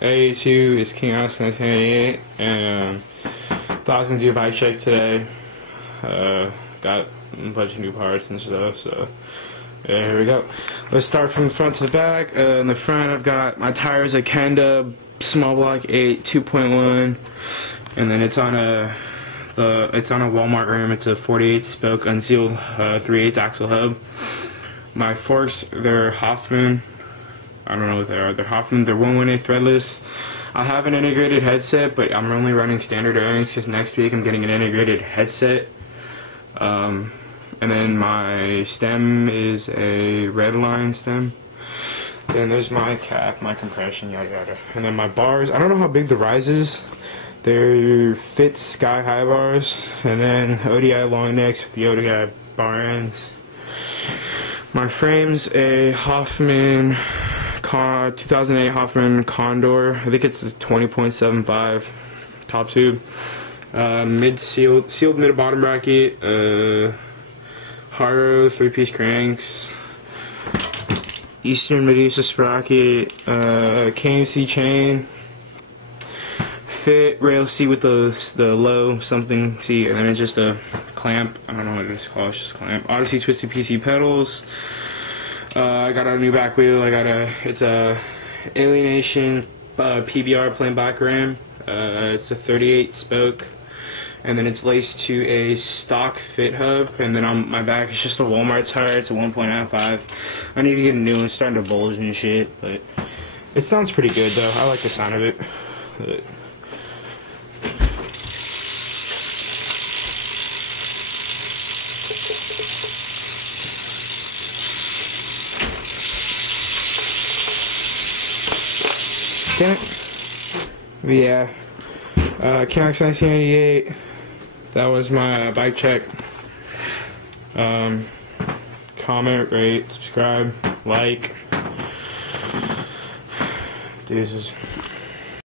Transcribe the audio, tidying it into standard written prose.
A2 is King Alex 1988, and thought I was gonna do a bike check today. Got a bunch of new parts and stuff, so yeah, here we go. Let's start from the front to the back. In the front, I've got my tires at Kenda Small Block 8 2.1, and then it's on a Walmart rim. It's a 48 spoke unsealed 3/8 axle hub. My forks, they're Hoffman. I don't know what they are. They're Hoffman. They're 118 threadless. I have an integrated headset, but I'm only running standard bearings because next week I'm getting an integrated headset. And then my stem is a Redline stem. Then there's my cap, my compression, yada yada. And then my bars, I don't know how big the rise is. They're Fit Sky High bars. And then ODI long necks with the ODI bar ends. My frame's a Hoffman 2008 Hoffman Condor. I think it's a 20.75 top tube. Sealed mid bottom bracket. Haro 3-piece cranks. Eastern Medusa sprocket. KMC chain. Fit rail seat with the low something seat, and then it's just a clamp. I don't know what it's called. It's just a clamp. Odyssey twisted PC pedals. I got a new back wheel. It's a Alienation PBR plain black rim. It's a 38 spoke, and then it's laced to a stock Fit hub. And then on my back, it's just a Walmart tire. It's a 1.95. I need to get a new one. It's starting to bulge and shit, but it sounds pretty good though. I like the sound of it. But damn it. But yeah, King Alex 1988, that was my bike check. Comment, rate, subscribe, like. Deuces.